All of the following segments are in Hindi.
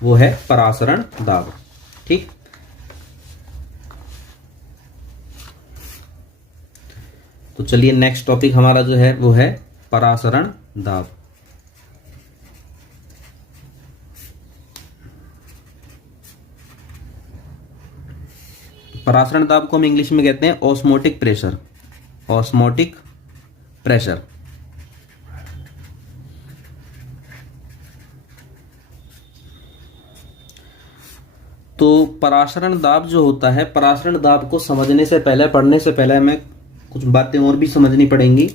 वो है परासरण दाब। ठीक, तो चलिए नेक्स्ट टॉपिक हमारा जो है वो है परासरण दाब। परासरण दाब को हम इंग्लिश में कहते हैं ऑस्मोटिक प्रेशर। Osmotic pressure. तो परासरण दाब जो होता है, परासरण दाब को समझने से पहले, पढ़ने से पहले हमें कुछ बातें और भी समझनी पड़ेंगी,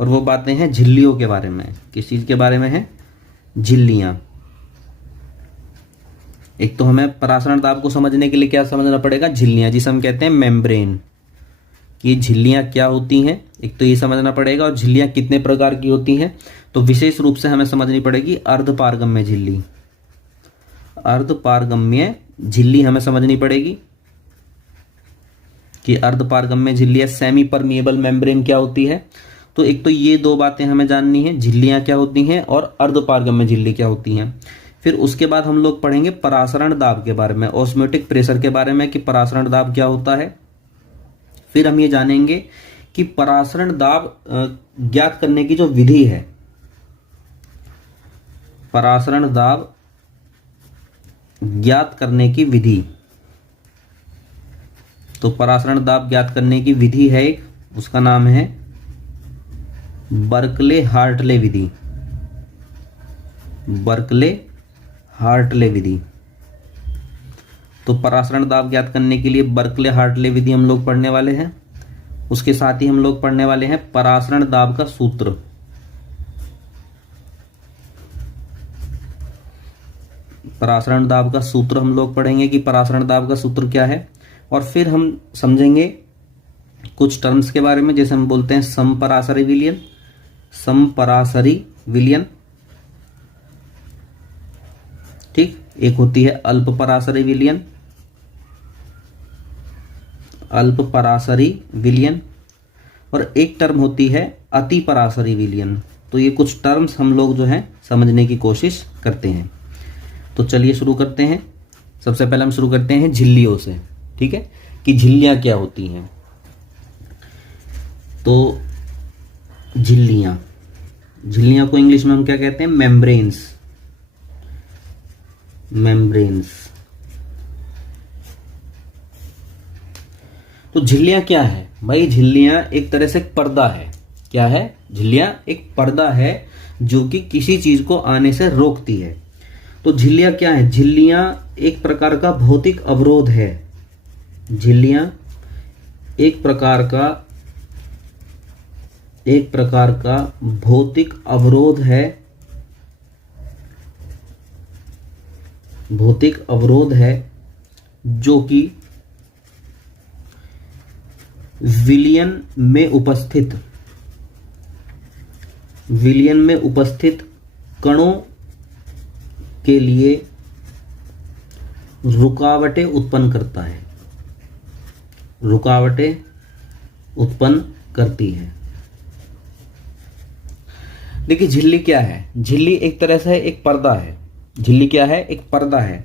और वो बातें हैं झिल्लियों के बारे में। किस चीज के बारे में है? झिल्लियां। एक तो हमें परासरण दाब को समझने के लिए क्या समझना पड़ेगा? झिल्लियां, जिसे हम कहते हैं मेम्ब्रेन। कि झिल्लियां क्या होती हैं, एक तो ये समझना पड़ेगा। और झिल्लियां कितने प्रकार की होती हैं, तो विशेष रूप से हमें समझनी पड़ेगी अर्धपारगम्य झिल्ली। अर्धपारगम्य झिल्ली हमें समझनी पड़ेगी कि अर्धपारगम्य झिल्ली या सेमी परमिएबल मेम्ब्रेन क्या होती है। तो एक तो ये दो बातें हमें जाननी है, झिल्लियां क्या होती हैं और अर्धपारगम्य झिल्ली क्या होती हैं। फिर उसके बाद हम लोग पढ़ेंगे परासरण दाब के बारे में, ऑस्मोटिक प्रेशर के बारे में कि परासरण दाब क्या होता है। फिर हम ये जानेंगे कि परासरण दाब ज्ञात करने की जो विधि है, परासरण दाब ज्ञात करने की विधि। तो परासरण दाब ज्ञात करने की विधि है एक, उसका नाम है बर्कले हार्टले विधि। बर्कले हार्टले विधि। तो परासरण दाब ज्ञात करने के लिए बर्कले हार्टले विधि हम लोग पढ़ने वाले हैं। उसके साथ ही हम लोग पढ़ने वाले हैं परासरण दाब का सूत्र। परासरण दाब का सूत्र हम लोग पढ़ेंगे कि परासरण दाब का सूत्र क्या है। और फिर हम समझेंगे कुछ टर्म्स के बारे में, जैसे हम बोलते हैं समपरासरी विलयन, समपरासरी विलयन। ठीक, एक होती है अल्प परासरी विलयन, अल्प परासरी विलयन, और एक टर्म होती है अति परासरी विलयन। तो ये कुछ टर्म्स हम लोग जो है समझने की कोशिश करते हैं। तो चलिए शुरू करते हैं। सबसे पहले हम शुरू करते हैं झिल्लियों से। ठीक है, कि झिल्लियां क्या होती हैं। तो झिल्लियां, झिल्लियां को इंग्लिश में हम क्या कहते हैं? मेम्ब्रेन्स। मेम्ब्रेन्स। तो झिल्लियां क्या है भाई? झिल्लियां एक तरह से पर्दा है। क्या है? झिल्लियां एक पर्दा है जो कि किसी चीज को आने से रोकती है। तो झिल्लियां क्या है? झिल्लियां एक प्रकार का भौतिक अवरोध है। झिल्लियां एक प्रकार का भौतिक अवरोध है। भौतिक अवरोध है जो कि विलयन में उपस्थित कणों के लिए रुकावटें उत्पन्न करता है। रुकावटें उत्पन्न करती है। देखिए झिल्ली क्या है? झिल्ली एक तरह से एक पर्दा है। झिल्ली क्या है? एक पर्दा है।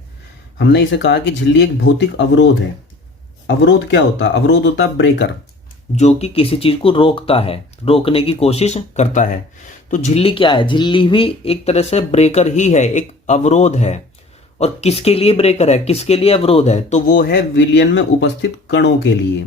हमने इसे कहा कि झिल्ली एक भौतिक अवरोध है। अवरोध क्या होता है? अवरोध होता है ब्रेकर, जो कि किसी चीज को रोकता है, रोकने की कोशिश करता है। तो झिल्ली क्या है? झिल्ली भी एक तरह से ब्रेकर ही है, एक अवरोध है। और किसके लिए ब्रेकर है, किसके लिए अवरोध है? तो वो है विलयन में उपस्थित कणों के लिए।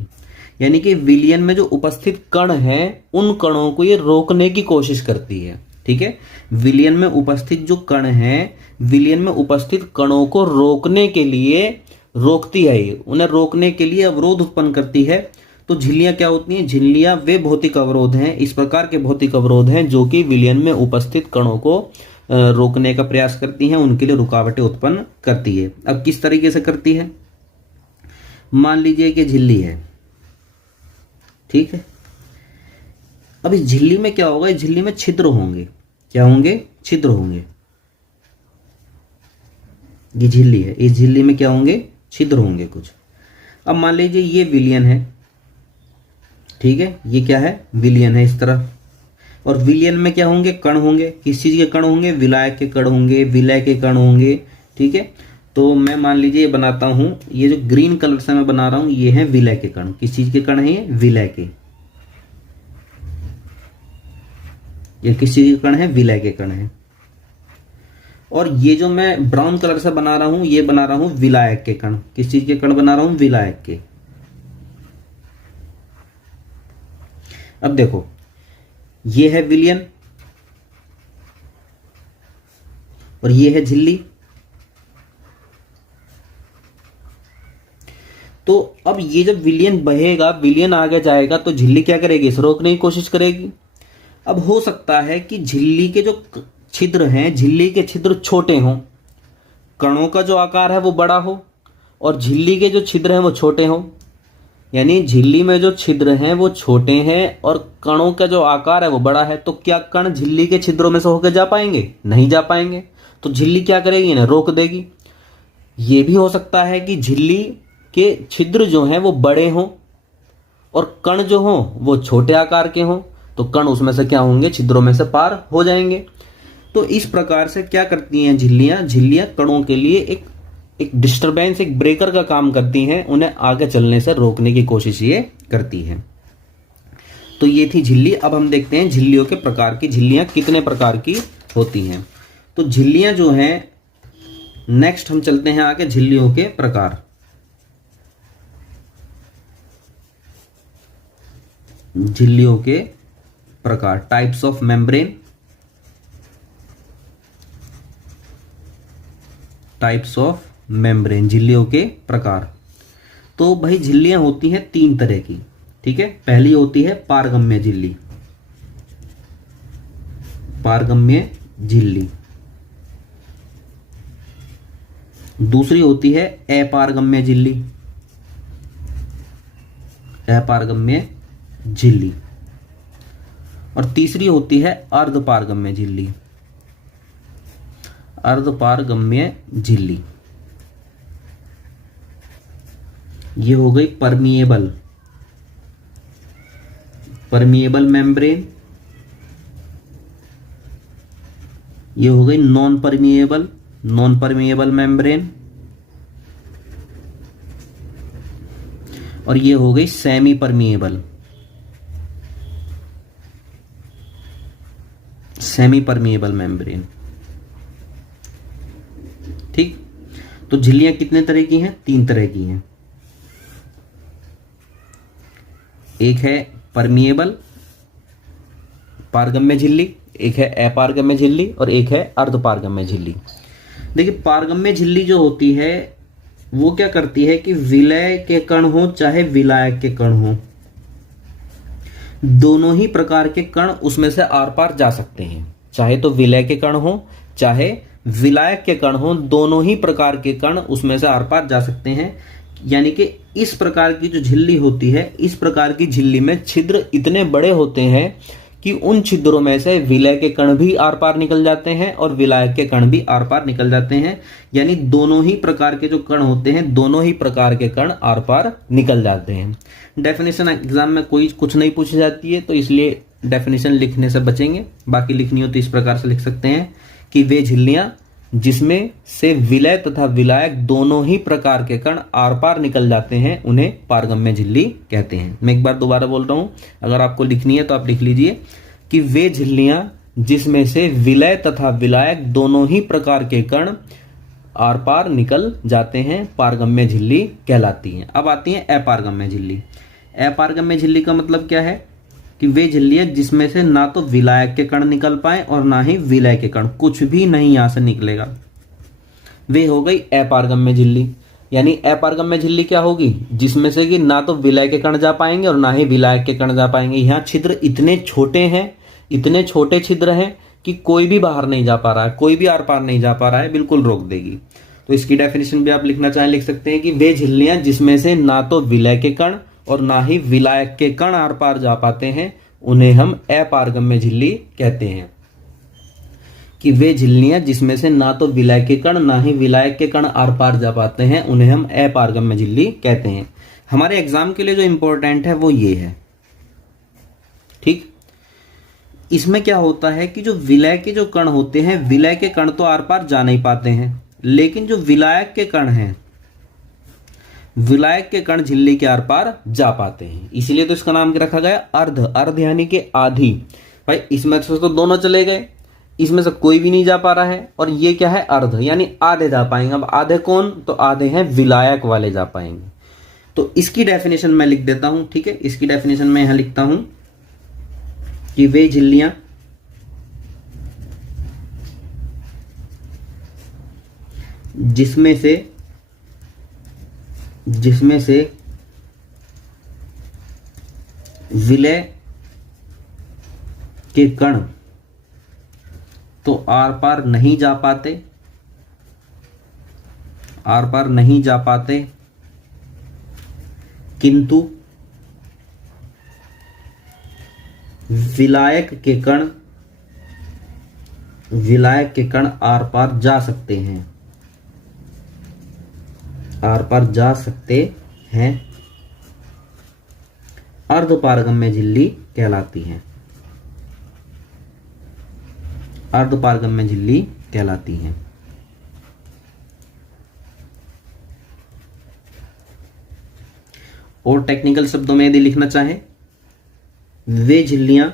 यानी कि विलयन में जो उपस्थित कण हैं, उन कणों को ये रोकने की कोशिश करती है। ठीक है, विलयन में उपस्थित जो कण हैं, विलयन में उपस्थित कणों को रोकने के लिए रोकती है, ये उन्हें रोकने के लिए अवरोध उत्पन्न करती है। तो झिल्लियां क्या होती हैं? झिल्लियां वे भौतिक अवरोध हैं, इस प्रकार के भौतिक अवरोध हैं जो कि विलयन में उपस्थित कणों को रोकने का प्रयास करती हैं, उनके लिए रुकावटें उत्पन्न करती है। अब किस तरीके से करती है? मान लीजिए कि झिल्ली है, ठीक है। अब इस झिल्ली में क्या होगा? इस झिल्ली में छिद्र होंगे। क्या होंगे? छिद्र होंगे। ये झिल्ली है, इस झिल्ली में क्या होंगे? छिद्र होंगे कुछ। अब मान लीजिए ये विलयन है, ठीक है, ये क्या है? विलयन है इस तरह। और विलयन में क्या होंगे? कण होंगे। किस चीज के कण होंगे? विलायक के कण होंगे, विलय के कण होंगे, ठीक है। तो मैं मान लीजिए ये बनाता हूं, ये जो ग्रीन कलर से मैं बना रहा हूं ये है विलय के कण। किस चीज के कण है ये? विलय के। ये किस चीज के कण है? विलय के कण है। और ये जो मैं ब्राउन कलर से बना रहा हूं ये बना रहा हूं विलायक के कण। किस चीज के कण बना रहा हूं? विलायक के। अब देखो ये है विलयन और ये है झिल्ली। तो अब ये जब विलयन बहेगा, विलयन आगे जाएगा तो झिल्ली क्या करेगी? इसे रोकने की कोशिश करेगी। अब हो सकता है कि झिल्ली के जो छिद्र हैं, झिल्ली के छिद्र छोटे हों, कणों का जो आकार है वो बड़ा हो, और झिल्ली के जो छिद्र हैं वो छोटे हों। यानी झिल्ली में जो छिद्र हैं वो छोटे हैं और कणों का जो आकार है वो बड़ा है। तो क्या कण झिल्ली के छिद्रों में से होकर जा पाएंगे? नहीं जा पाएंगे। तो झिल्ली क्या करेगी? इन्हें रोक देगी। ये भी हो सकता है कि झिल्ली के छिद्र जो हैं वो बड़े हों और कण जो हों वो छोटे आकार के हों, तो कण उसमें से क्या होंगे? छिद्रों में से पार हो जाएंगे। तो इस प्रकार से क्या करती हैं झिल्लियां? झिल्लियां कणों के लिए एक डिस्टरबेंस, एक ब्रेकर का काम करती हैं। उन्हें आगे चलने से रोकने की कोशिश ये करती है। तो ये थी झिल्ली। अब हम देखते हैं झिल्लियों के प्रकार की, झिल्लियां कितने प्रकार की होती हैं। तो झिल्लियां जो हैं, नेक्स्ट हम चलते हैं आगे झिल्लियों के प्रकार। झिल्लियों के प्रकार, types of membrane, types of membrane, झिल्लियों के प्रकार। तो भाई झिल्लियां होती हैं 3 तरह की, ठीक है। पहली होती है पारगम्य झिल्ली, पारगम्य झिल्ली। दूसरी होती है अपारगम्य झिल्ली, अपारगम्य झिल्ली। और तीसरी होती है अर्धपारगम्य झिल्ली, अर्धपारगम्य झिल्ली। ये हो गई परमिएबल, परमिएबल मेम्ब्रेन। ये हो गई non permeable, non permeable membrane. और ये हो गई semi permeable, semi permeable membrane. ठीक। तो झिल्लियां कितने तरह की हैं? 3 तरह की हैं। एक है परमिएबल पारगम्य झिल्ली, एक है अपारगम्य झिल्ली और एक है अर्धपारगम्य झिल्ली। देखिए पारगम्य झिल्ली जो होती है वो क्या करती है कि विलय के कण हो चाहे विलायक के कण हो, दोनों ही प्रकार के कण उसमें से आर पार जा सकते हैं। चाहे तो विलय के कण हो चाहे विलायक के कण हो, दोनों ही प्रकार के कण उसमें से आर पार जा सकते हैं। यानी कि इस प्रकार की जो झिल्ली होती है, इस प्रकार की झिल्ली में छिद्र इतने बड़े होते हैं कि उन छिद्रों में से विलय के कण भी आर पार निकल जाते हैं और विलायक के कण भी आर पार निकल जाते हैं। यानी दोनों ही प्रकार के जो कण होते हैं, दोनों ही प्रकार के कण आर पार निकल जाते हैं। डेफिनेशन एग्जाम में कोई कुछ नहीं पूछी जाती है, तो इसलिए डेफिनेशन लिखने से बचेंगे। बाकी लिखनी हो तो इस प्रकार से लिख सकते हैं कि वे झिल्लियां जिसमें से विलय तथा विलायक दोनों ही प्रकार के कण आर पार निकल जाते हैं, उन्हें पारगम्य झिल्ली कहते हैं। मैं एक बार दोबारा बोल रहा हूं, अगर आपको लिखनी है तो आप लिख लीजिए कि वे झिल्लियां जिसमें से विलय तथा विलायक दोनों ही प्रकार के कण आर पार निकल जाते हैं, पारगम्य झिल्ली कहलाती हैं। अब आती है अपारगम्य झिल्ली। अपारगम्य झिल्ली का मतलब क्या है कि वे झिल्लियां जिसमें से ना तो विलायक के कण निकल पाए और ना ही विलय के कण, कुछ भी नहीं यहां से निकलेगा, वे हो गई अपारगम्य झिल्ली। यानी अपारगम्य झिल्ली क्या होगी? जिसमें से कि ना तो विलय के कण जा पाएंगे और ना ही विलायक के कण जा पाएंगे। यहां छिद्र इतने छोटे हैं, इतने छोटे छिद्र हैं कि कोई भी बाहर नहीं जा पा रहा है, कोई भी आर पार नहीं जा पा रहा है, बिल्कुल रोक देगी। तो इसकी डेफिनेशन भी आप लिखना चाहें लिख सकते हैं कि वे झिल्लियां जिसमें से ना तो विलय के कण और ना ही विलायक के कण आर पार जा पाते हैं, उन्हें हम अपारगम्य झिल्ली कहते हैं। कि वे झिल्लियां जिसमें से ना तो विलय के कण ना ही विलायक के कण आर पार जा पाते हैं, उन्हें हम अपारगम्य झिल्ली कहते हैं। हमारे एग्जाम के लिए जो इंपॉर्टेंट है वो ये है। ठीक। इसमें क्या होता है कि जो विलय के जो कण होते हैं, विलय के कण तो आर पार जा नहीं पाते हैं, लेकिन जो विलायक के कण हैं, विलायक के कण झिल्ली के आर पार जा पाते हैं, इसीलिए तो इसका नाम क्या रखा गया, अर्ध। अर्ध यानी कि आधी। भाई इसमें से तो दोनों चले गए, इसमें से कोई भी नहीं जा पा रहा है, और ये क्या है, अर्ध, यानी आधे जा पाएंगे। अब आधे कौन, तो आधे हैं विलायक वाले जा पाएंगे। तो इसकी डेफिनेशन मैं लिख देता हूं, ठीक है। इसकी डेफिनेशन मैं यहां लिखता हूं कि वे झिल्लियां जिसमें से विलय के कण तो आर पार नहीं जा पाते, किंतु विलायक के कण आर पार जा सकते हैं, अर्धपारगम्य झिल्ली कहलाती हैं। और टेक्निकल शब्दों में यदि लिखना चाहें, वे झिल्लियां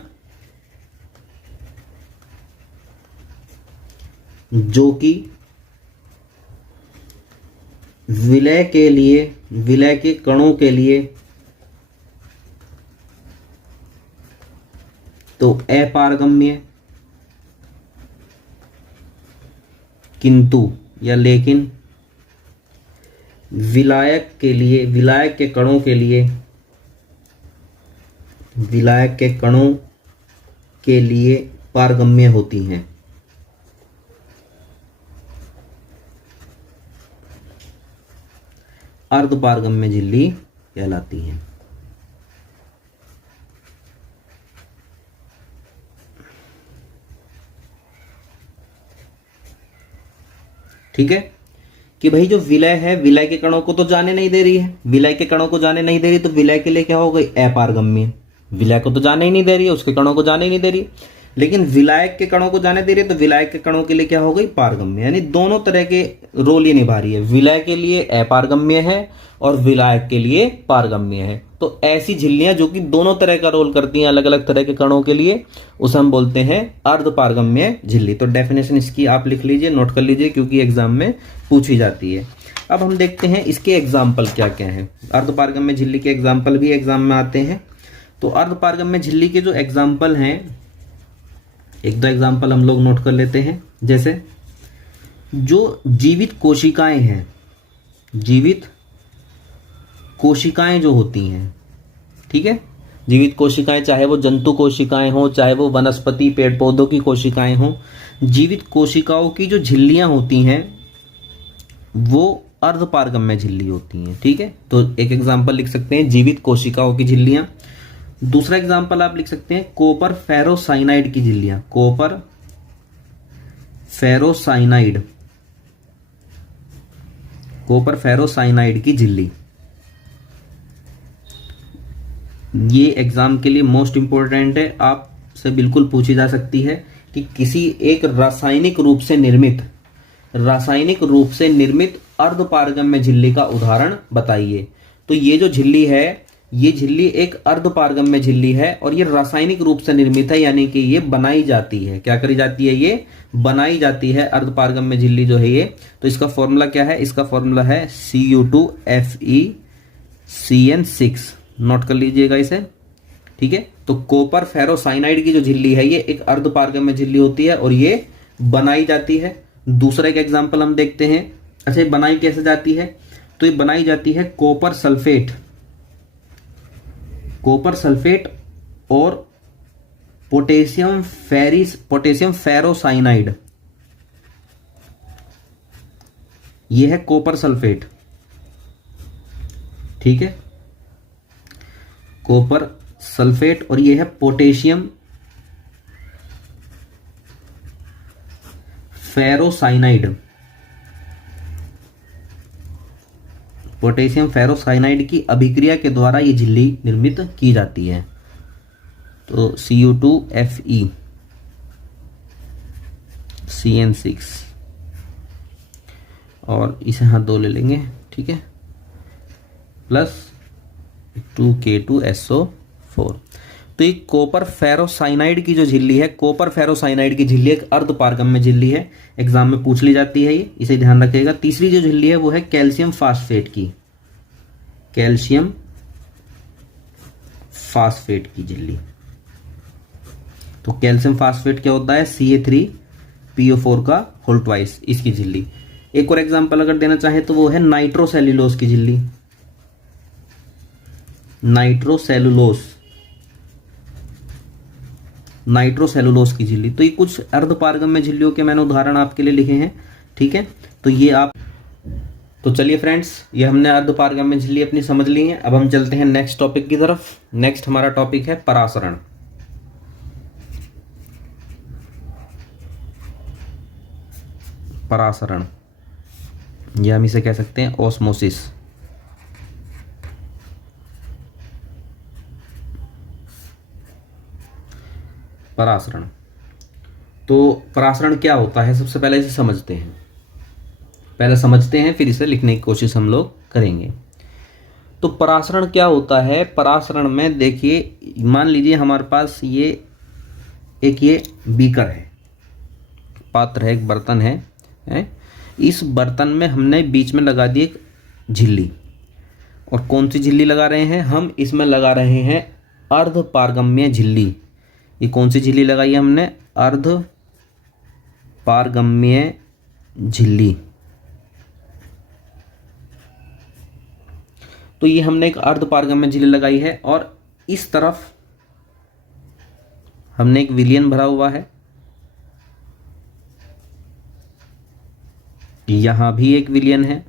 जो कि विलय के कणों के लिए तो अपारगम्य, किंतु या लेकिन विलायक के कणों के लिए पारगम्य होती हैं। अर्धपारगम्य झिल्ली कहलाती हैं। ठीक है, कि भाई जो विलय है, विलय के कणों को तो जाने नहीं दे रही है, तो विलय के लिए क्या हो गई, अपारगम्य। विलय को तो जाने ही नहीं दे रही है, उसके कणों को जाने ही नहीं दे रही है, लेकिन विलायक के कणों को जाने दे रही है, तो विलायक के कणों के लिए क्या हो गई, पारगम्य। यानी दोनों तरह के रोल ये निभा रही है, विलय के लिए अपारगम्य है और विलायक के लिए पारगम्य है। तो ऐसी झिल्लियां जो कि दोनों तरह का रोल करती हैं अलग अलग तरह के कणों के लिए, उसे हम बोलते हैं अर्धपारगम्य झिल्ली। तो डेफिनेशन इसकी आप लिख लीजिए, नोट कर लीजिए, क्योंकि एग्जाम में पूछी जाती है। अब हम देखते हैं इसके एग्जाम्पल क्या क्या हैं। अर्धपारगम्य झिल्ली के एग्जाम्पल भी एग्जाम में आते हैं। तो अर्धपारगम्य झिल्ली के जो एग्जाम्पल हैं, एक दो एग्जाम्पल हम लोग नोट कर लेते हैं। जैसे जो जीवित कोशिकाएं हैं, जीवित कोशिकाएं जो होती हैं, ठीक है, जीवित कोशिकाएं, चाहे वो जंतु कोशिकाएं हो, चाहे वो वनस्पति पेड़ पौधों की कोशिकाएं हो, जीवित कोशिकाओं की जो झिल्लियां होती हैं वो अर्धपारगम्य झिल्ली होती हैं। ठीक है, तो एक एग्जाम्पल लिख सकते हैं जीवित कोशिकाओं की झिल्लियां। दूसरा एग्जाम्पल आप लिख सकते हैं कॉपर फेरोसाइनाइड की झिल्लियां, कॉपर फेरोसाइनाइड की झिल्ली। ये एग्जाम के लिए मोस्ट इंपॉर्टेंट है, आपसे बिल्कुल पूछी जा सकती है कि किसी एक रासायनिक रूप से निर्मित अर्धपारगम्य झिल्ली का उदाहरण बताइए। तो ये जो झिल्ली है, ये झिल्ली एक अर्धपारगम्य झिल्ली है और ये रासायनिक रूप से निर्मित है, यानी कि ये बनाई जाती है। क्या करी जाती है, ये बनाई जाती है अर्धपारगम्य झिल्ली जो है ये। तो इसका फॉर्मूला क्या है, इसका फॉर्मूला है Cu2FeCN6, नोट कर लीजिएगा इसे। ठीक है, तो कॉपर फेरोसाइनाइड की जो झिल्ली है ये एक अर्धपारगम्य झिल्ली होती है और ये बनाई जाती है। दूसरा एक एग्जांपल हम देखते हैं। अच्छा, ये बनाई कैसे जाती है, तो ये बनाई जाती है कॉपर सल्फेट और पोटेशियम फेरोसाइनाइड, ये है कॉपर सल्फेट। ठीक है, कॉपर सल्फेट और ये है पोटेशियम फेरोसाइनाइड। पोटेशियम फेरोसाइनाइड की अभिक्रिया के द्वारा ये झिल्ली निर्मित की जाती है। तो Cu2FeCN6। और इसे हाथ 2 ले लेंगे, ठीक है, प्लस 2K2SO4। तो ये कॉपर फेरोसाइनाइड की जो झिल्ली है, कॉपर फेरोसाइनाइड की झिल्ली एक अर्धपारगम्य झिल्ली है, एग्जाम में पूछ ली जाती है ये, इसे ध्यान रखिएगा। तीसरी जो झिल्ली है वो है कैल्शियम फास्फेट की, कैल्शियम फास्फेट की झिल्ली। तो कैल्शियम फास्फेट क्या होता है? CA3PO4 का होल ट्वाइस, इसकी झिल्ली। एक और एग्जांपल अगर देना चाहे तो वो है नाइट्रोसेल्यूलोज की झिल्ली, नाइट्रोसेलुलोज की झिल्ली। तो ये कुछ अर्धपारगम्य झिल्लियों के मैंने उदाहरण आपके लिए लिखे हैं, ठीक है। तो ये आप, तो चलिए फ्रेंड्स, ये हमने अर्धपारगम्य झिल्ली अपनी समझ ली है। अब हम चलते हैं नेक्स्ट टॉपिक की तरफ। नेक्स्ट हमारा टॉपिक है परासरण। परासरण या हम इसे कह सकते हैं ऑस्मोसिस। परासरण, तो परासरण क्या होता है, सबसे पहले इसे समझते हैं। फिर इसे लिखने की कोशिश हम लोग करेंगे। तो परासरण क्या होता है? परासरण में देखिए, मान लीजिए हमारे पास ये बीकर है, पात्र है, एक बर्तन है। इस बर्तन में हमने बीच में लगा दी एक झिल्ली, और कौन सी झिल्ली लगा रहे हैं हम? इसमें लगा रहे हैं अर्धपारगम्य झिल्ली। ये कौन सी झिल्ली लगाई है हमने? अर्धपारगम्य झिल्ली। तो ये हमने एक अर्धपारगम्य झिल्ली लगाई है, और इस तरफ हमने एक विलयन भरा हुआ है, यहां भी एक विलयन है,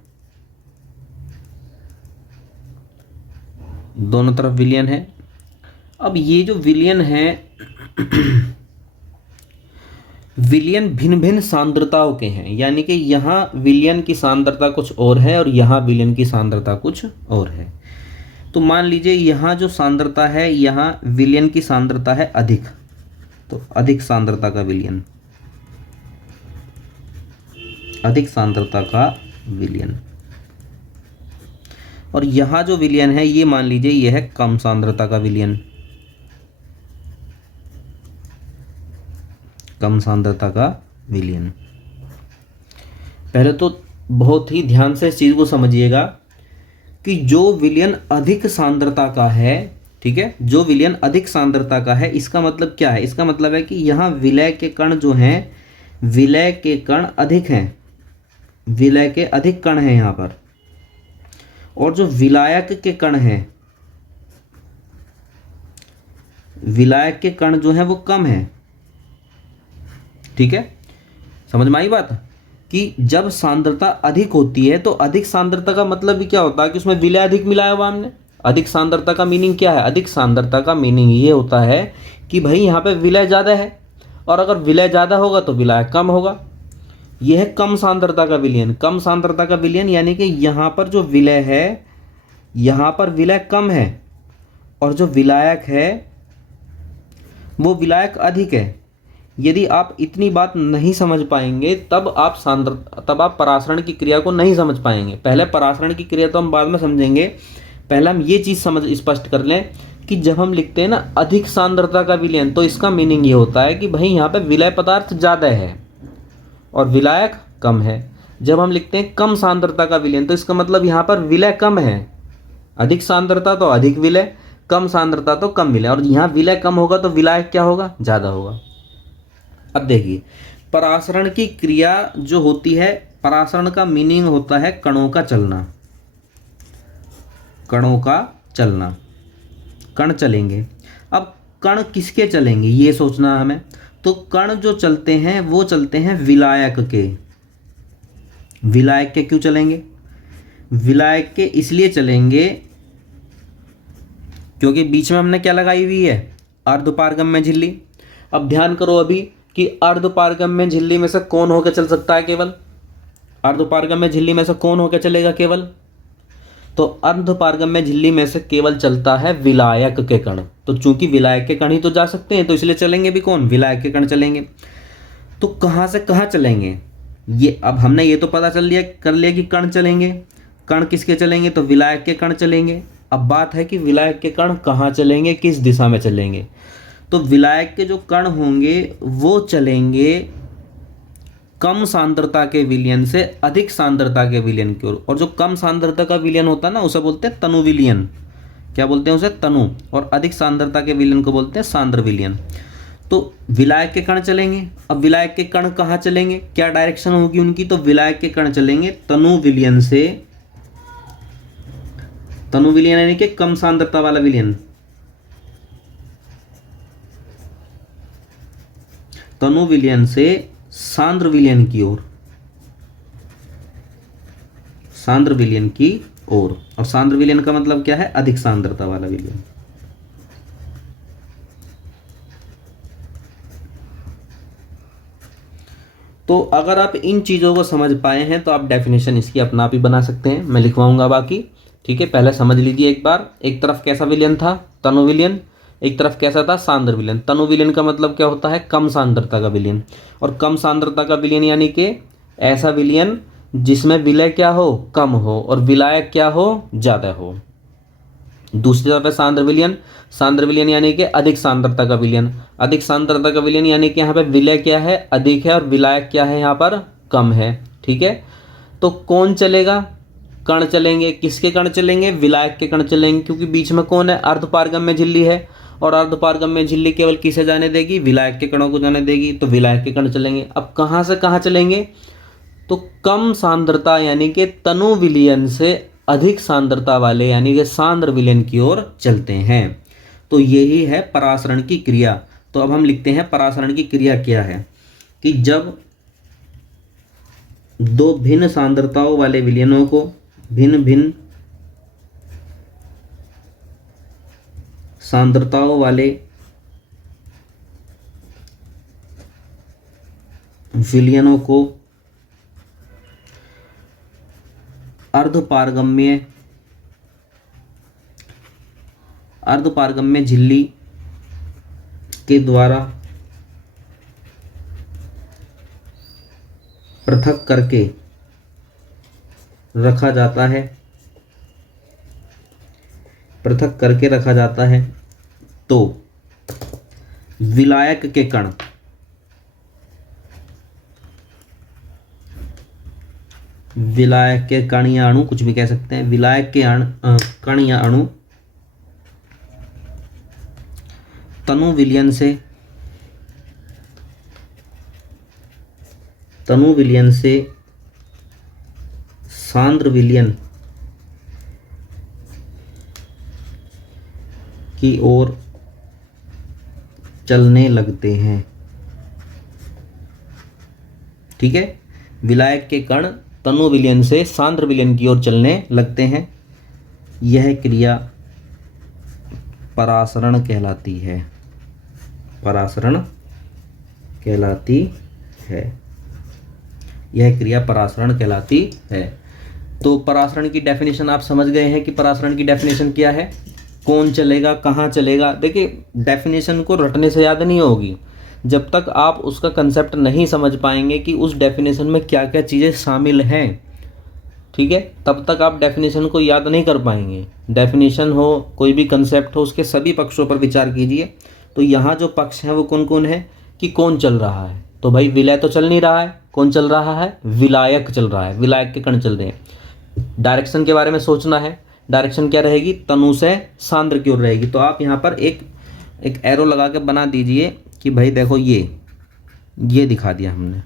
दोनों तरफ विलयन है। अब ये जो विलयन है, विलयन भिन्न भिन्न सांद्रताओं के हैं, यानी कि यहां विलयन की सांद्रता कुछ और है और यहां विलयन की सांद्रता कुछ और है। तो मान लीजिए यहां जो सांद्रता है, यहां विलयन की सांद्रता है अधिक, तो अधिक सांद्रता का विलयन, अधिक सांद्रता का विलयन। और यहां जो विलयन है, ये मान लीजिए ये है कम सांद्रता का विलयन, कम सांद्रता का विलयन। पहले तो बहुत ही ध्यान से इस चीज को समझिएगा कि जो विलयन अधिक सांद्रता का है, ठीक है, जो विलयन अधिक सांद्रता का है, इसका मतलब क्या है? इसका मतलब है कि यहां विलय के कण जो हैं, विलय के कण अधिक हैं, विलय के अधिक कण हैं यहां पर, और जो विलायक के कण हैं, विलायक के कण जो हैं वो कम हैं, ठीक है। समझ में आई बात कि जब सांद्रता अधिक होती है, तो अधिक सांद्रता का मतलब भी क्या होता है कि उसमें विलय अधिक मिलाया हुआ हमने। अधिक सांद्रता का मीनिंग क्या है? अधिक सांद्रता का मीनिंग ये होता है कि भाई यहाँ पे विलय ज़्यादा है, और अगर विलय ज़्यादा होगा तो विलय कम होगा। यह है कम सांद्रता का विलयन। कम सांद्रता का विलयन यानी कि यहाँ पर जो विलय है, यहाँ पर विलय कम है, और जो विलायक है वो विलायक अधिक है। यदि आप इतनी बात नहीं समझ पाएंगे, तब आप परासरण की क्रिया को नहीं समझ पाएंगे। पहले परासरण की क्रिया तो हम बाद में समझेंगे, पहले हम ये चीज़ स्पष्ट कर लें कि जब हम लिखते हैं ना अधिक सांद्रता का विलयन, तो इसका मीनिंग ये होता है कि भाई यहाँ पे विलय पदार्थ ज़्यादा है और विलायक कम है। जब हम लिखते हैं कम सांद्रता का विलयन, तो इसका मतलब यहाँ पर विलय कम है। अधिक सांद्रता तो अधिक विलय, कम सांद्रता तो कम विलय, और यहाँ विलय कम होगा तो विलायक क्या होगा? ज़्यादा होगा। अब देखिए, परासरण की क्रिया जो होती है, परासरण का मीनिंग होता है कणों का चलना, कणों का चलना, कण चलेंगे। अब कण किसके चलेंगे ये सोचना है हमें। तो कण जो चलते हैं वो चलते हैं विलायक के। विलायक के क्यों चलेंगे? विलायक के इसलिए चलेंगे क्योंकि बीच में हमने क्या लगाई हुई है? अर्धपारगम्य झिल्ली। अब ध्यान करो अभी कि अर्धपारगम्य झिल्ली में से कौन होकर चल सकता है केवल? अर्धपारगम्य झिल्ली में से कौन होकर चलेगा केवल? तो अर्धपारगम्य झिल्ली में से केवल चलता है विलायक के कण। तो चूंकि विलायक के कण ही तो जा सकते हैं, तो इसलिए चलेंगे भी कौन? विलायक के कण चलेंगे। तो कहाँ से कहाँ चलेंगे? ये अब हमने ये तो पता कर लिया कि कण चलेंगे। कण किसके चलेंगे? तो विलायक के कण चलेंगे। अब बात है कि विलायक के कण कहाँ चलेंगे, किस दिशा में चलेंगे। तो विलायक के जो कण होंगे वो चलेंगे कम सांद्रता के विलयन से अधिक सांद्रता के विलयन की ओर। और जो कम सांद्रता का विलयन होता है ना, उसे बोलते हैं तनु विलयन। क्या बोलते हैं उसे? तनु। और अधिक सांद्रता के विलयन को बोलते हैं सांद्र विलयन। तो विलायक के कण चलेंगे। अब विलायक के कण कहाँ चलेंगे, क्या डायरेक्शन होगी उनकी? तो विलायक के कण चलेंगे तनु विलयन से, तनु विलयन यानी कि कम सांद्रता वाला विलयन, तनु विलयन से सांद्र विलयन की ओर, सांद्र विलयन की ओर। और सांद्र विलयन का मतलब क्या है? अधिक सांद्रता वाला विलयन। तो अगर आप इन चीजों को समझ पाए हैं तो आप डेफिनेशन इसकी अपना आप ही बना सकते हैं, मैं लिखवाऊंगा बाकी। ठीक है, पहले समझ लीजिए एक बार। एक तरफ कैसा विलयन था? तनु विलयन। एक तरफ कैसा था? सांद्र विलयन। तनु विलयन का मतलब क्या होता है? कम सांद्रता का विलयन। और कम सांद्रता का विलयन यानी कि ऐसा विलयन जिसमें विलय क्या हो? कम हो, और विलायक क्या हो? ज्यादा हो। दूसरी तरफ है सांद्र विलयन। सांद्र विलयन यानी कि अधिक सांद्रता का विलयन। अधिक सांद्रता का विलयन यानी कि यहाँ पे विलय क्या है? अधिक है, और विलायक क्या है? यहाँ पर कम है। ठीक है, तो कौन चलेगा? कण चलेंगे। किसके कण चलेंगे? विलायक के कण चलेंगे, क्योंकि बीच में कौन है? अर्धपारगम्य झिल्ली है, और अर्धपारगम्य झिल्ली केवल किसे जाने देगी? विलायक के कणों को जाने देगी। तो विलायक के कण चलेंगे। अब कहाँ से कहाँ चलेंगे? तो कम सांद्रता यानी कि तनु विलयन से अधिक सांद्रता वाले यानी कि सांद्र विलयन की ओर चलते हैं। तो यही है परासरण की क्रिया। तो अब हम लिखते हैं परासरण की क्रिया क्या है, कि जब दो भिन्न सांद्रताओं वाले विलयनों को, भिन्न भिन्न सांद्रताओं वाले विलयनों को अर्धपारगम्य झिल्ली के द्वारा पृथक करके रखा जाता है, पृथक करके रखा जाता है, तो विलायक के कण, विलायक के कण या अणु, कुछ भी कह सकते हैं, विलायक के कण या अणु तनु विलयन से सांद्र विलयन की ओर चलने लगते हैं। ठीक है, विलायक के कण तनु विलयन से सांद्र विलयन की ओर चलने लगते हैं। यह क्रिया परासरण कहलाती है, परासरण कहलाती है। यह क्रिया परासरण कहलाती है। तो परासरण की डेफिनेशन आप समझ गए हैं कि परासरण की डेफिनेशन क्या है, कौन चलेगा, कहाँ चलेगा। देखिए, डेफिनेशन को रटने से याद नहीं होगी, जब तक आप उसका कंसेप्ट नहीं समझ पाएंगे कि उस डेफिनेशन में क्या क्या चीज़ें शामिल हैं, ठीक है, तब तक आप डेफिनेशन को याद नहीं कर पाएंगे। डेफिनेशन हो, कोई भी कंसेप्ट हो, उसके सभी पक्षों पर विचार कीजिए। तो यहाँ जो पक्ष हैं वो कौन कौन है, कि कौन चल रहा है। तो भाई विलय तो चल नहीं रहा है, कौन चल रहा है? विलायक चल रहा है, विलायक के कण चल रहे हैं। डायरेक्शन के बारे में सोचना है, डायरेक्शन क्या रहेगी? तनु से सांद्र की ओर रहेगी। तो आप यहाँ पर एक एरो लगा के बना दीजिए कि भाई देखो ये दिखा दिया हमने,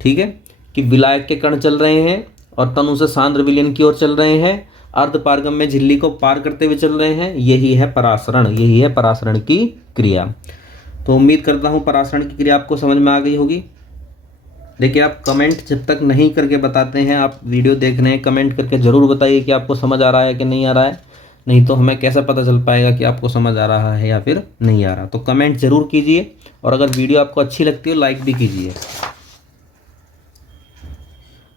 ठीक है, कि विलायक के कण चल रहे हैं और तनु से सांद्र विलयन की ओर चल रहे हैं, अर्धपारगम्य झिल्ली को पार करते हुए चल रहे हैं। यही है परासरण, यही है परासरण की क्रिया। तो उम्मीद करता हूँ परासरण की क्रिया आपको समझ में आ गई होगी। देखिए, आप कमेंट जब तक नहीं करके बताते हैं, आप वीडियो देख रहे हैं, कमेंट करके ज़रूर बताइए कि आपको समझ आ रहा है कि नहीं आ रहा है। नहीं तो हमें कैसे पता चल पाएगा कि आपको समझ आ रहा है या फिर नहीं आ रहा। तो कमेंट ज़रूर कीजिए, और अगर वीडियो आपको अच्छी लगती है लाइक भी कीजिए।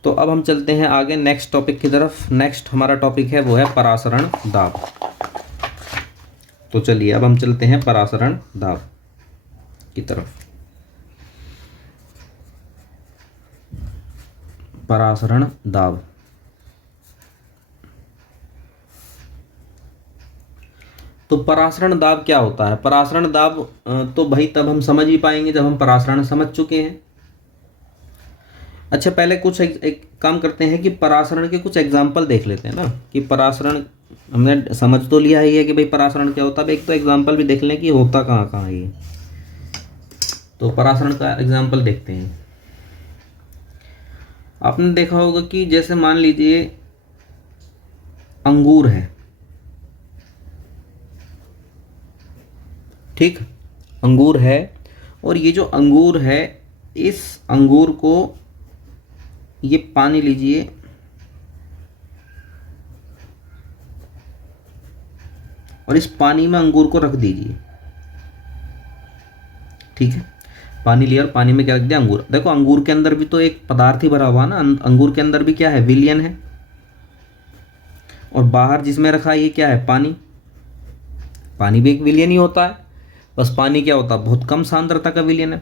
तो अब हम चलते हैं आगे नेक्स्ट टॉपिक की तरफ। नेक्स्ट हमारा टॉपिक है वो है परासरण दाब। तो चलिए अब हम चलते हैं परासरण दाब की तरफ। परासरण दाब। तो परासरण दाब क्या होता है? परासरण दाब तो भाई तब हम समझ ही पाएंगे जब हम परासरण समझ चुके हैं। अच्छा, पहले कुछ एक काम करते हैं कि परासरण के कुछ एग्जाम्पल देख लेते हैं ना, कि परासरण हमने समझ तो लिया ही है कि भाई परासरण क्या होता है, एक तो एग्जाम्पल भी देख लें कि होता कहाँ कहाँ ये। तो परासरण का एग्जाम्पल देखते हैं। आपने देखा होगा कि जैसे मान लीजिए अंगूर है, ठीक, अंगूर है, और ये जो अंगूर है, इस अंगूर को ये पानी लीजिए, और इस पानी में अंगूर को रख दीजिए, ठीक है। पानी लिया और पानी में क्या रख दिया? अंगूर। देखो अंगूर के अंदर भी तो एक पदार्थ ही भरा हुआ ना, अंगूर के अंदर भी क्या है? विलयन है। और बाहर जिसमें रखा है ये क्या है? पानी। पानी भी एक विलयन ही होता है, बस पानी क्या होता है? बहुत कम सांद्रता का विलयन है।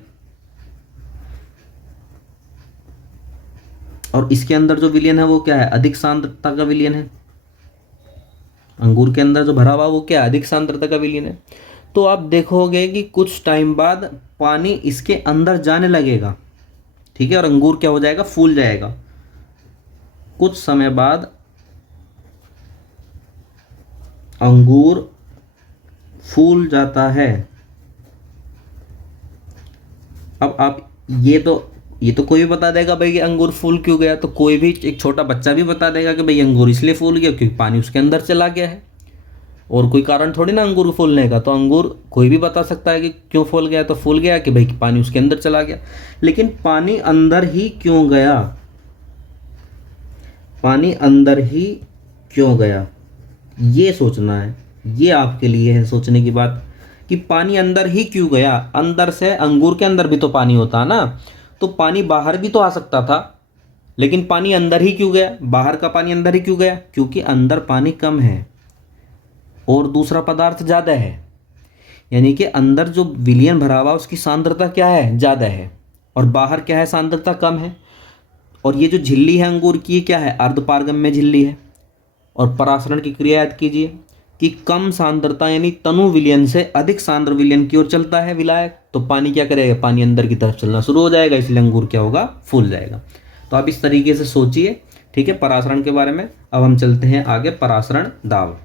और इसके अंदर जो विलयन है वो क्या है? अधिक सांद्रता का विलयन है। अंगूर के अंदर जो भरा हुआ वो क्या है? अधिक सांद्रता का विलयन है। तो आप देखोगे कि कुछ टाइम बाद पानी इसके अंदर जाने लगेगा, ठीक है, और अंगूर क्या हो जाएगा? फूल जाएगा। कुछ समय बाद अंगूर फूल जाता है। अब आप ये तो कोई भी बता देगा भाई कि अंगूर फूल क्यों गया, तो कोई भी एक छोटा बच्चा भी बता देगा कि भाई अंगूर इसलिए फूल गया क्योंकि पानी उसके अंदर चला गया है, और कोई कारण थोड़ी ना अंगूर फूलने का। तो अंगूर कोई भी बता सकता है कि क्यों फूल गया, तो फूल गया कि भाई पानी उसके अंदर चला गया। लेकिन पानी अंदर ही क्यों गया? पानी अंदर ही क्यों गया, ये सोचना है। ये आपके लिए है सोचने की बात कि पानी अंदर ही क्यों गया। अंदर से, अंगूर के अंदर भी तो पानी होता है ना, तो पानी बाहर भी तो आ सकता था, लेकिन पानी अंदर ही क्यों गया? बाहर का पानी अंदर ही क्यों गया? क्योंकि अंदर पानी कम है और दूसरा पदार्थ ज़्यादा है। यानी कि अंदर जो विलयन भरा हुआ उसकी सांद्रता क्या है? ज़्यादा है, और बाहर क्या है? सांद्रता कम है। और ये जो झिल्ली है अंगूर की, ये क्या है? अर्धपारगम्य झिल्ली है। और परासरण की क्रिया याद कीजिए कि कम सांद्रता यानी तनु विलयन से अधिक सांद्र विलयन की ओर चलता है विलायक, तो पानी क्या करेगा? पानी अंदर की तरफ चलना शुरू हो जाएगा, इसलिए अंगूर क्या होगा? फूल जाएगा। तो आप इस तरीके से सोचिए, ठीक है, परासरण के बारे में। अब हम चलते हैं आगे, परासरण दाब।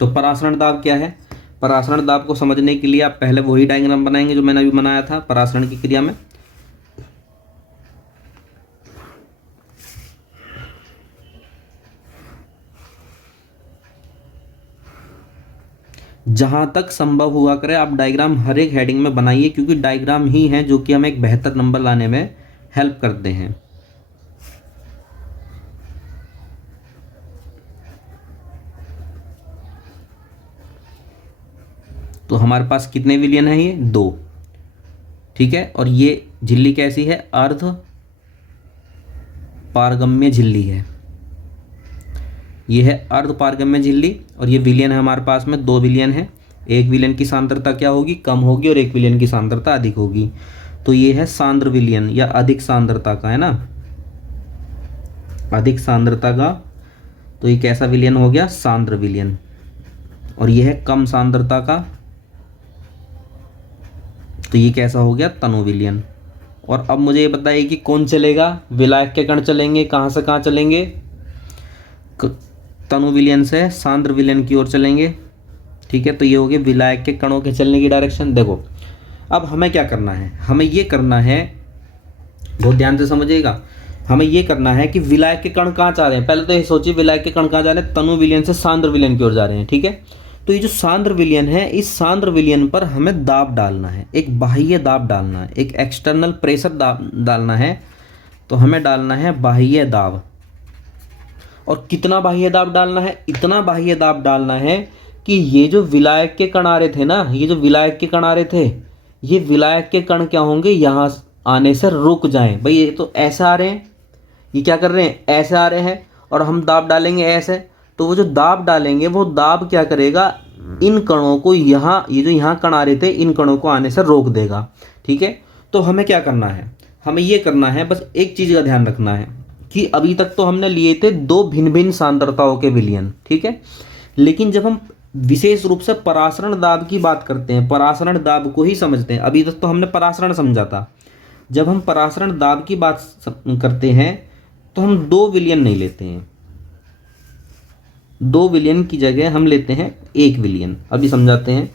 तो परासरण दाब क्या है? परासरण दाब को समझने के लिए आप पहले वही डायग्राम बनाएंगे जो मैंने अभी बनाया था परासरण की क्रिया में। जहां तक संभव हुआ करे आप डायग्राम हर एक हेडिंग में बनाइए, क्योंकि डायग्राम ही हैं जो कि हमें एक बेहतर नंबर लाने में हेल्प करते हैं। तो हमारे पास कितने विलयन है? ये 2, ठीक है। और ये झिल्ली कैसी है? अर्ध पारगम्य झिल्ली है। ये है अर्ध पारगम्य झिल्ली, और ये विलयन है हमारे पास में 2 विलयन है। एक विलयन की सांद्रता क्या होगी? कम होगी, और एक विलयन की सांद्रता अधिक होगी। तो ये है सांद्र विलयन या अधिक सांद्रता का, है ना, अधिक सांद्रता का। तो ये कैसा विलयन हो गया? सांद्र विलयन। और ये है कम सांद्रता का, तो ये कैसा हो गया? तनु विलयन। और अब मुझे ये बताइए कि कौन चलेगा? विलायक के कण चलेंगे। कहाँ से कहाँ चलेंगे? तनु विलयन से सांद्र विलयन की ओर चलेंगे, ठीक है। तो ये हो गए विलायक के कणों के चलने की डायरेक्शन। देखो अब हमें क्या करना है? हमें ये करना है, बहुत ध्यान से समझिएगा, हमें ये करना है कि विलायक के कण कहाँ जा रहे हैं। पहले तो ये सोचिए विलायक के कण कहाँ जा रहे हैं? तनु विलयन से सांद्र विलयन की ओर जा रहे हैं, ठीक है। तो ये जो सांद्र विलयन है, इस सांद्र विलयन पर हमें दाब डालना है, एक बाह्य दाब डालना है, एक एक्सटर्नल प्रेशर डालना है। तो हमें डालना है बाह्य दाब। और कितना बाह्य दाब डालना है? इतना बाह्य दाब डालना है कि ये जो विलायक के कण आ रहे थे ना, ये जो विलायक के कण आ रहे थे, ये विलायक के कण क्या होंगे? यहाँ आने से रुक जाएं। भाई ये तो ऐसे आ रहे हैं, ये क्या कर रहे हैं? ऐसे आ रहे हैं, और हम दाब डालेंगे ऐसे। तो वो जो दाब डालेंगे, वो दाब क्या करेगा? इन कणों को यहाँ, ये जो यहाँ कण आ रहे थे, इन कणों को आने से रोक देगा, ठीक है। तो हमें क्या करना है? हमें ये करना है, बस एक चीज़ का ध्यान रखना है, कि अभी तक तो हमने लिए थे दो भिन्न भिन्न सांद्रताओं के विलयन, ठीक है। लेकिन जब हम विशेष रूप से परासरण दाब की बात करते हैं, परासरण दाब को ही समझते हैं, अभी तक तो हमने परासरण समझा था, जब हम परासरण दाब की बात करते हैं तो हम दो विलयन नहीं लेते हैं, दो विलयन की जगह हम लेते हैं एक विलयन। अभी समझाते हैं।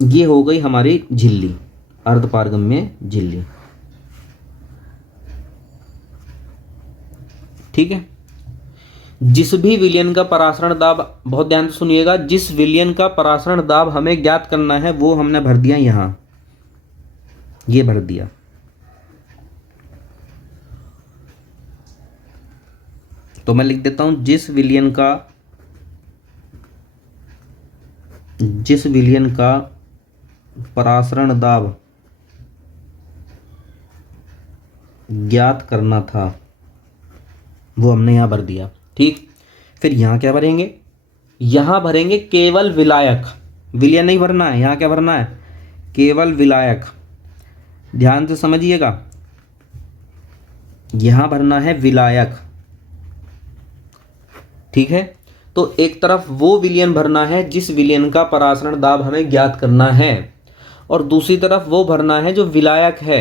ये हो गई हमारी झिल्ली, अर्धपारगम्य झिल्ली, ठीक है। जिस भी विलयन का परासरण दाब, बहुत ध्यान से सुनिएगा, जिस विलयन का परासरण दाब हमें ज्ञात करना है वो हमने भर दिया यहां, ये भर दिया। तो मैं लिख देता हूं, जिस विलयन का परासरण दाब ज्ञात करना था वो हमने यहां भर दिया, ठीक। फिर यहां क्या भरेंगे, यहां भरेंगे केवल विलायक, विलयन नहीं भरना है, यहां क्या भरना है, केवल विलायक। ध्यान से समझिएगा, यहां भरना है विलायक, ठीक है। तो एक तरफ वो विलयन भरना है जिस विलयन का परासरण दाब हमें ज्ञात करना है, और दूसरी तरफ वो भरना है जो विलायक है,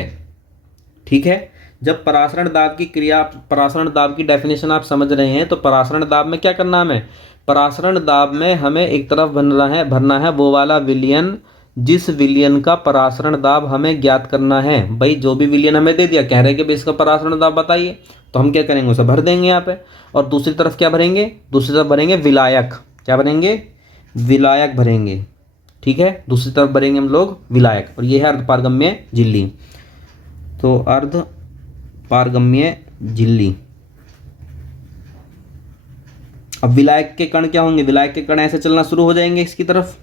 ठीक है। जब परासरण दाब की क्रिया, परासरण दाब की डेफिनेशन आप समझ रहे हैं, तो परासरण दाब में क्या करना है हमें, परासरण दाब में हमें एक तरफ भरना है वो वाला विलयन जिस विलयन का परासरण दाब हमें ज्ञात करना है। भाई जो भी विलयन हमें दे दिया, कह रहे हैं कि भाई इसका परासरण दाब बताइए, तो हम क्या करेंगे, उसे भर देंगे यहाँ पे। और दूसरी तरफ क्या भरेंगे, दूसरी तरफ भरेंगे विलायक, क्या भरेंगे, विलायक भरेंगे, ठीक है। दूसरी तरफ भरेंगे हम लोग विलायक, और ये है अर्धपारगम्य झिल्ली। तो अर्धपारगम्य झिल्ली। अब विलायक के कण क्या होंगे, विलायक के कण ऐसे चलना शुरू हो जाएंगे इसकी तरफ,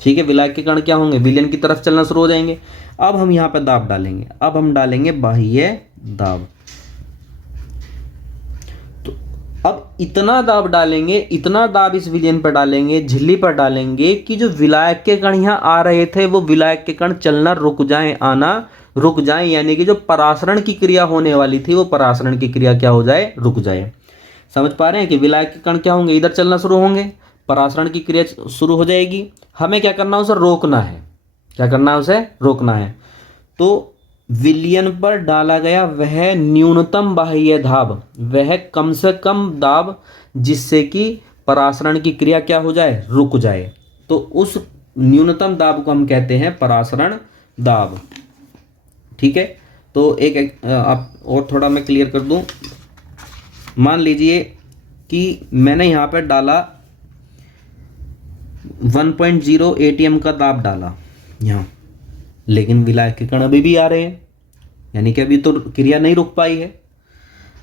ठीक है। विलायक के कण क्या होंगे, विलयन की तरफ चलना शुरू हो जाएंगे। अब हम यहां पर दाब डालेंगे, अब हम डालेंगे बाह्य दाब। तो अब इतना दाब डालेंगे, इतना दाब इस विलयन पर डालेंगे, झिल्ली पर डालेंगे कि जो विलायक के कण यहां आ रहे थे वो विलायक के कण चलना रुक जाएं, आना रुक जाएं, यानी कि जो परासरण की क्रिया होने वाली थी वो परासरण की क्रिया क्या हो जाए, रुक जाए। समझ पा रहे हैं कि विलायक के कण क्या होंगे, इधर चलना शुरू होंगे, परासरण की क्रिया शुरू हो जाएगी, हमें क्या करना है, उसे रोकना है, क्या करना है, उसे रोकना है। तो विलयन पर डाला गया वह न्यूनतम बाह्य दाब, वह कम से कम दाब जिससे कि परासरण की क्रिया क्या हो जाए, रुक जाए, तो उस न्यूनतम दाब को हम कहते हैं परासरण दाब, ठीक है। तो एक आप और थोड़ा मैं क्लियर कर दूं, मान लीजिए कि मैंने यहां पर डाला 1.0 ATM का दाब डाला यहाँ, लेकिन विलायक के कण अभी भी आ रहे हैं, यानी कि अभी तो क्रिया नहीं रुक पाई है।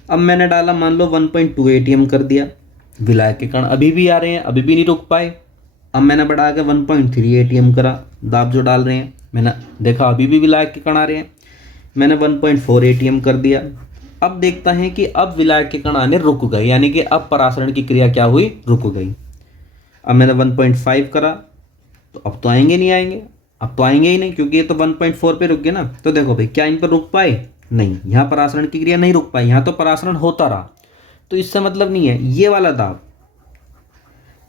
अब मैंने डाला मान लो 1.2 ATM कर दिया, विलायक के कण अभी भी आ रहे हैं, अभी भी नहीं रुक पाए। अब मैंने बढ़ा के 1.3 ATM करा, दाब जो डाल रहे हैं, मैंने देखा अभी भी विलायक के कण आ रहे हैं, मैंने 1.4 ATM कर दिया। अब देखता है कि अब विलायक के कण आने रुक गए, यानी कि अब परासरण की क्रिया क्या हुई, रुक गई। अब मैंने 1.5 करा, तो अब तो आएंगे नहीं, आएंगे, अब तो आएंगे ही नहीं, क्योंकि ये तो 1.4 पे रुक गए ना। तो देखो भाई, क्या इन पर रुक पाए, नहीं, यहाँ परासरण की क्रिया नहीं रुक पाई, यहाँ तो परासरण होता रहा। तो इससे मतलब नहीं है ये वाला दाब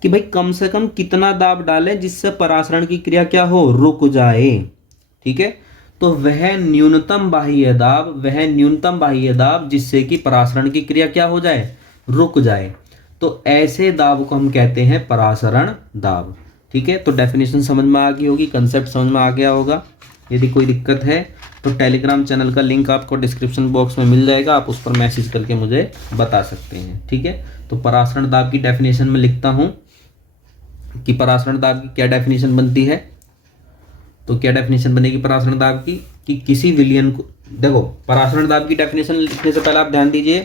कि भाई कम से कम कितना दाब डालें जिससे परासरण की क्रिया क्या हो, रुक जाए, ठीक है। तो वह न्यूनतम बाह्य दाब, वह न्यूनतम बाह्य दाब जिससे कि परासरण की क्रिया क्या हो जाए, रुक जाए, तो ऐसे दाब को हम कहते हैं परासरण दाब, ठीक है। तो डेफिनेशन समझ में आ गई होगी, कंसेप्ट समझ में आ गया होगा। यदि कोई दिक्कत है तो टेलीग्राम चैनल का लिंक आपको डिस्क्रिप्शन बॉक्स में मिल जाएगा, आप उस पर मैसेज करके मुझे बता सकते हैं, ठीक है। तो परासरण दाब की डेफिनेशन में लिखता हूं कि परासरण दाब की क्या डेफिनेशन बनती है। तो क्या डेफिनेशन बनेगी परासरण दाब की, कि किसी विलयन को, देखो परासरण दाब की डेफिनेशन लिखने से पहले आप ध्यान दीजिए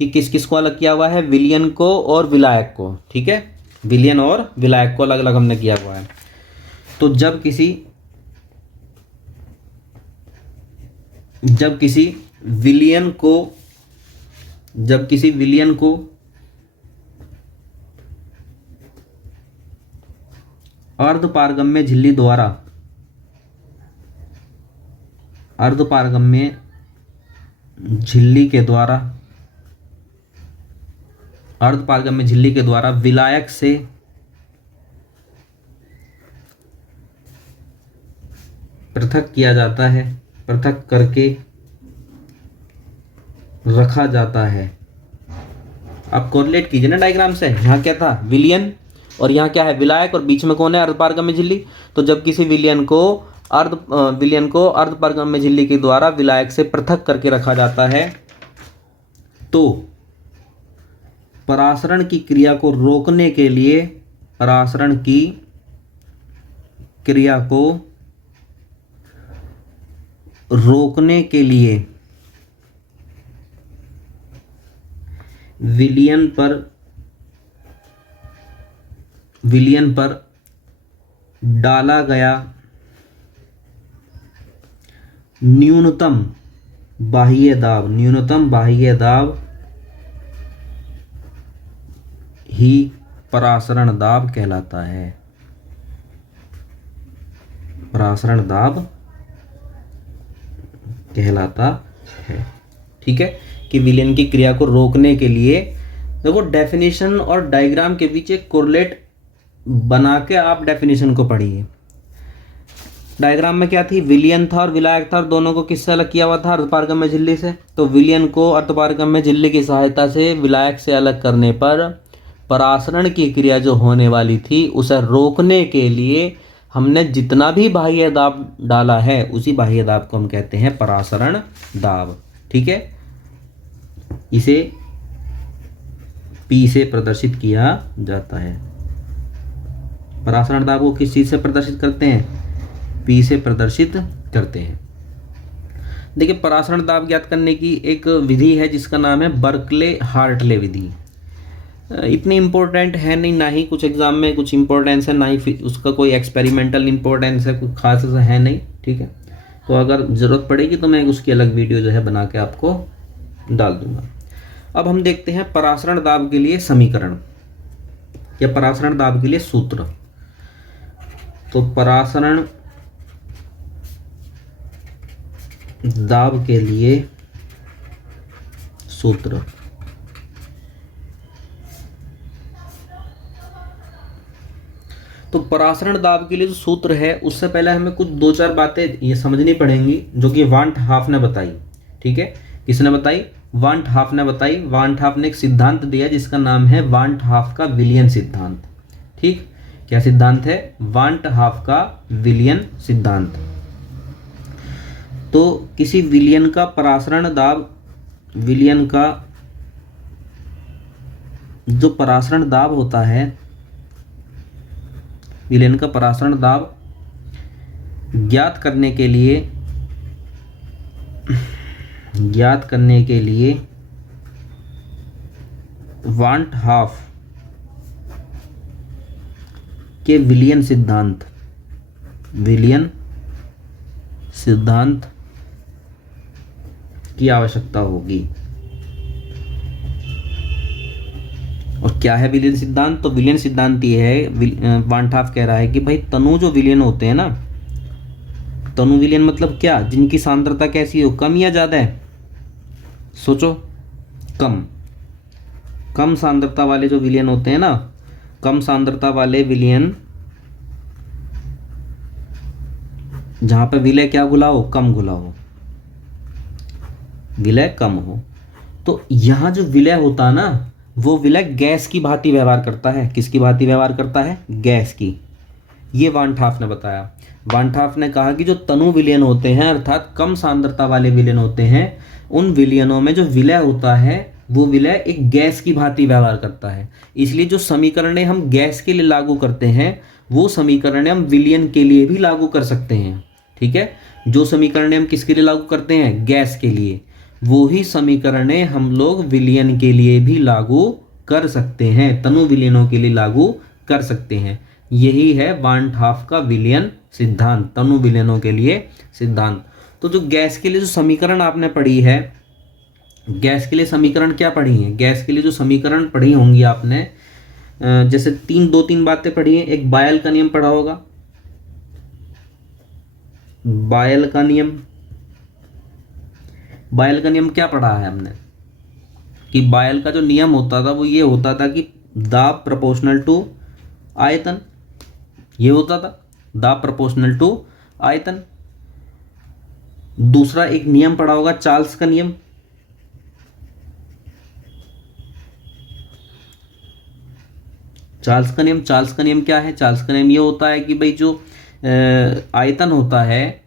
कि किस किस को अलग किया हुआ है, विलयन को और विलायक को, ठीक है। विलयन और विलायक को अलग अलग हमने किया हुआ है। तो जब किसी विलयन को अर्धपारगम्य झिल्ली द्वारा अर्धपारगम्य झिल्ली के द्वारा विलायक से पृथक किया जाता है, पृथक करके रखा जाता है। अब कोरिलेट कीजिए ना डायग्राम से। यहाँ क्या था, विलयन, और यहाँ क्या है, विलायक, और बीच में कौन है, अर्धपारगम्य झिल्ली। तो जब किसी विलयन को अर्धपारगम्य झिल्ली के द्वारा विलायक से पृथक करके रखा जाता है तो परासरण की क्रिया को रोकने के लिए, परासरण की क्रिया को रोकने के लिए विलयन पर डाला गया न्यूनतम बाह्य दाब ही परासरण दाब कहलाता है। परासरण दाब कहलाता है। ठीक है, कि विलयन की क्रिया को रोकने के लिए, देखो डेफिनेशन और डायग्राम के बीच एक कोरिलेट बना के आप डेफिनेशन को पढ़िए। डायग्राम में क्या थी, विलयन था और विलायक था, और दोनों को किससे अलग किया हुआ था, अर्धपारगम्य झिल्ली से। तो विलयन को अर्धपारगम्य झिल्ली की सहायता से विलायक से अलग करने पर परासरण की क्रिया जो होने वाली थी उसे रोकने के लिए हमने जितना भी बाह्य दाब डाला है उसी बाह्य दाब को हम कहते हैं परासरण दाब। ठीक है, इसे P से प्रदर्शित किया जाता है। परासरण दाब को किस चीज से प्रदर्शित करते हैं, P से प्रदर्शित करते हैं। देखिए, परासरण दाब ज्ञात करने की एक विधि है जिसका नाम है बर्कले हार्टले विधि। इतनी इम्पोर्टेंट है नहीं, ना ही कुछ एग्जाम में कुछ इम्पोर्टेंस है, ना ही उसका कोई एक्सपेरिमेंटल इम्पोर्टेंस है, कुछ खास ऐसा है नहीं। ठीक है, तो अगर ज़रूरत पड़ेगी तो मैं उसकी अलग वीडियो जो है बना के आपको डाल दूंगा। अब हम देखते हैं परासरण दाब के लिए समीकरण या परासरण दाब के लिए सूत्र। तो परासरण दाब के लिए सूत्र, तो परासरण दाब के लिए जो सूत्र है उससे पहले हमें कुछ 2-4 बातें ये समझनी पड़ेंगी जो कि वान 't हाफ ने बताई। ठीक है, किसने बताई, वान 't हाफ ने बताई। वान 't हाफ ने एक सिद्धांत दिया जिसका नाम है वान 't हाफ का विलयन सिद्धांत। ठीक, क्या सिद्धांत है, वान 't हाफ का विलयन सिद्धांत। तो किसी विलयन का परासरण दाब, विलयन का जो परासरण दाब होता है, विलयन का परासरण दाब ज्ञात करने के लिए वान 't हाफ के विलयन सिद्धांत की आवश्यकता होगी। और क्या है विलयन सिद्धांत, तो विलयन सिद्धांत ये है, वान 't हाफ कह रहा है कि भाई तनु जो विलयन होते हैं ना, तनु विलयन मतलब क्या, जिनकी सांद्रता कैसी हो, कम या ज्यादा है, सोचो, कम सांद्रता वाले जो विलयन होते हैं ना, कम सांद्रता वाले विलयन जहां पे विलय क्या घुला हो, कम घुला हो, विलय कम हो, तो यहां जो विलय होता है ना वो विलय गैस की भांति व्यवहार करता है। किसकी भांति व्यवहार करता है, गैस की। ये वान 't हाफ ने बताया। वान 't हाफ ने कहा कि जो तनु विलयन होते हैं अर्थात कम सांद्रता वाले विलयन होते हैं, उन विलयनों में जो विलय होता है वो विलय एक गैस की भांति व्यवहार करता है। इसलिए जो समीकरणें हम गैस के लिए लागू करते हैं वो समीकरणें हम विलयन के लिए भी लागू कर सकते हैं। ठीक है, जो समीकरणें हम किसके लिए लागू करते हैं, गैस के लिए, वो ही समीकरणें हम लोग विलयन के लिए भी लागू कर सकते हैं, तनु विलयनों के लिए लागू कर सकते हैं। यही है वान 't हाफ का विलयन सिद्धांत, तनु विलयनों के लिए सिद्धांत। तो जो गैस के लिए जो समीकरण आपने पढ़ी है, गैस के लिए समीकरण क्या पढ़ी है, गैस के लिए जो समीकरण पढ़ी होंगी आपने, जैसे 2-3 बातें पढ़ी हैं। एक बायल का नियम पढ़ा होगा, बायल का नियम, बायल का नियम क्या पढ़ा है हमने कि बायल का जो नियम होता था वो ये होता था कि दाब प्रोपोर्शनल टू आयतन, ये होता था दाब प्रोपोर्शनल टू आयतन। दूसरा एक नियम पढ़ा होगा चार्ल्स का नियम, चार्ल्स का नियम क्या है? चार्ल्स का नियम ये होता है कि भाई जो आयतन होता है,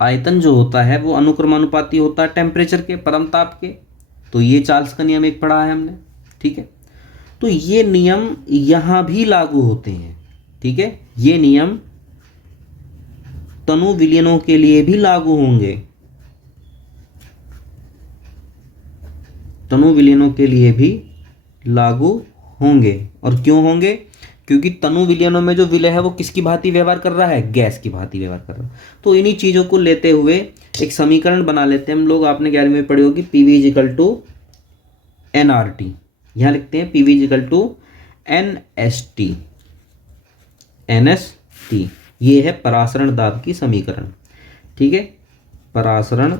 आयतन जो होता है वो अनुक्रमानुपाती होता है टेम्परेचर के, परमताप के। तो ये चार्ल्स का नियम एक पढ़ा है हमने, ठीक है। तो ये नियम यहां भी लागू होते हैं, ठीक है। ये नियम तनु विलयनों के लिए भी लागू होंगे, तनु विलयनों के लिए भी लागू होंगे। और क्यों होंगे? क्योंकि तनु विलयनों में जो विलय है वो किसकी भांति व्यवहार कर रहा है? गैस की भांति व्यवहार कर रहा है। तो इन्हीं चीजों को लेते हुए एक समीकरण बना लेते हैं हम लोग। आपने 11वीं में पढ़ी होगी पीवी इजिकल टू NRT, यहां लिखते हैं PV is equal to NST, NST। ये है परासरण दाब की समीकरण, ठीक है। परासरण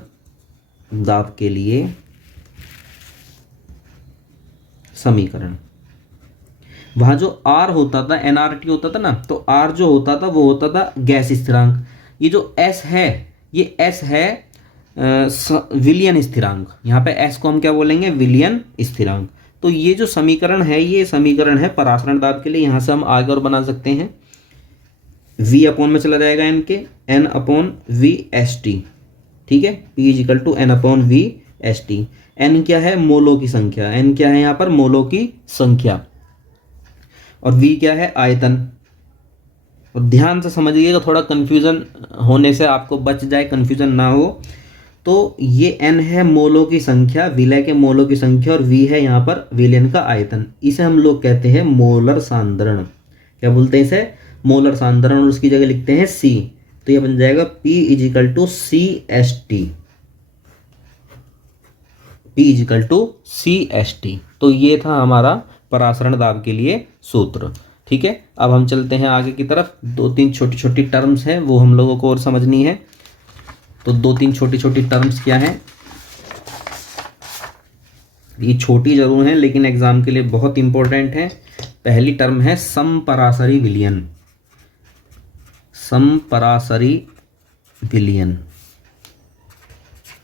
दाब के लिए समीकरण। वहां जो R होता था, NRT होता था ना, तो R जो होता था वो होता था गैस स्थिरांक। ये जो S है, ये S है विलियन स्थिरांक। यहाँ पे S को हम क्या बोलेंगे? विलियन स्थिरांक। तो ये जो समीकरण है, ये समीकरण है परासरण दाब के लिए। यहाँ से हम आगे और बना सकते हैं, V अपॉन में चला जाएगा N के, N अपॉन V ST, ठीक है। P is equal to N upon V ST। N क्या है? मोलों की संख्या। N क्या है यहाँ पर? मोलों की संख्या। और V क्या है? आयतन। और ध्यान से समझिएगा, थोड़ा कंफ्यूजन होने से आपको बच जाए, कंफ्यूजन ना हो। तो ये N है मोलों की संख्या, विलय के मोलों की संख्या, और V है यहाँ पर विलयन का आयतन। इसे हम लोग कहते हैं मोलर सांद्रण। क्या बोलते हैं इसे? मोलर सांद्रण। और उसकी जगह लिखते हैं C। तो ये बन जाएगा P is equal to CST, P is equal to CST। तो ये था हमारा परासरण दाब के लिए सूत्र, ठीक है। अब हम चलते हैं आगे की तरफ। 2-3 छोटी छोटी टर्म्स हैं, वो हम लोगों को और समझनी है। तो 2-3 छोटी छोटी टर्म्स क्या हैं? ये छोटी जरूर हैं लेकिन एग्जाम के लिए बहुत इंपॉर्टेंट है। पहली टर्म है समपरासरी विलयन। समपरासरी विलयन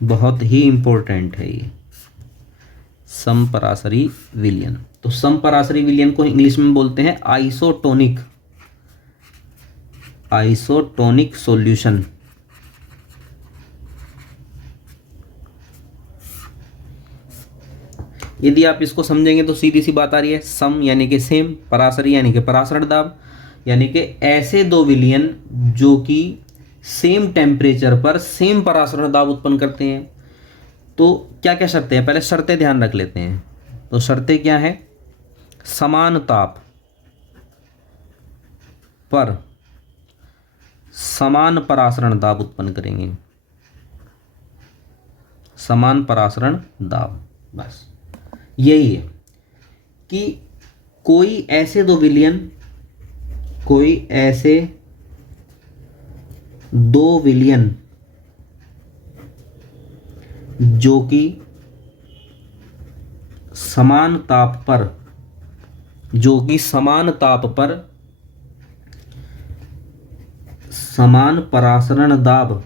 बहुत ही इंपॉर्टेंट है ये, समपरासरी विलयन। तो समपरासरी विलयन को इंग्लिश में बोलते हैं आइसोटोनिक, आइसोटोनिक सॉल्यूशन। यदि आप इसको समझेंगे तो सीधी सी बात आ रही है, सम यानी कि सेम, परासरी यानी कि परासरण दाब, यानी कि ऐसे दो विलयन जो कि सेम टेम्परेचर पर सेम परासरण दाब उत्पन्न करते हैं। तो क्या क्या शर्तें हैं? पहले शर्तें ध्यान रख लेते हैं। तो शर्तें क्या है? समान ताप पर समान परासरण दाब उत्पन्न करेंगे, समान परासरण दाब। बस यही है कि कोई ऐसे दो विलयन, कोई ऐसे दो विलयन जो कि समान ताप पर, जो कि समान ताप पर समान परासरण दाब,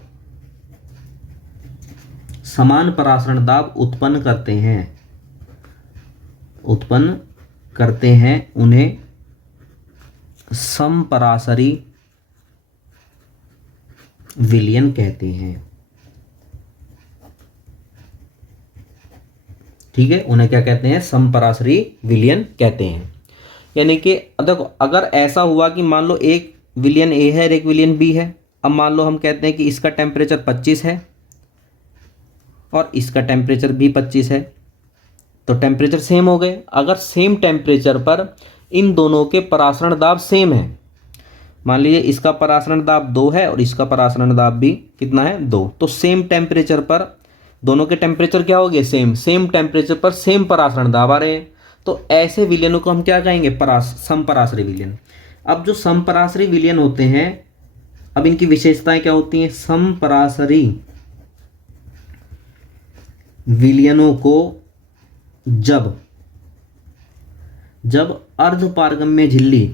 समान परासरण दाब उत्पन्न करते हैं, उत्पन्न करते हैं, उन्हें समपरासरी विलयन कहते हैं, ठीक है। उन्हें क्या कहते हैं? समपरासरी विलयन कहते हैं। यानी कि देखो, अगर ऐसा हुआ कि मान लो एक विलयन ए है और एक विलयन बी है। अब मान लो हम कहते हैं कि इसका टेम्परेचर 25 है और इसका टेम्परेचर भी 25 है, तो टेम्परेचर सेम हो गए। अगर सेम टेम्परेचर पर इन दोनों के परासरण दाब सेम है, मान लीजिए इसका परासरण दाब 2 है और इसका परासरण दाब भी कितना है? 2। तो सेम टेम्परेचर पर दोनों के टेम्परेचर क्या हो गए? सेम। सेम टेम्परेचर पर सेम परासरण दाब आ रहे हैं, तो ऐसे विलयनों को हम क्या कहेंगे? समपरासरी विलयन। अब जो समपरासरी विलयन होते हैं, अब इनकी विशेषताएं क्या होती हैं? समपरासरी विलयनों को जब अर्धपारगम्य झिल्ली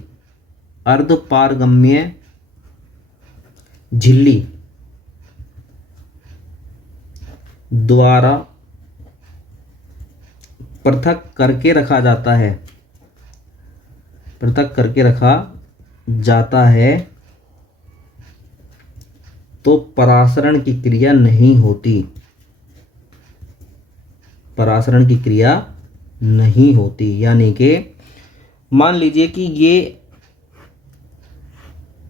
द्वारा पृथक करके रखा जाता है तो परासरण की क्रिया नहीं होती। यानी कि मान लीजिए कि ये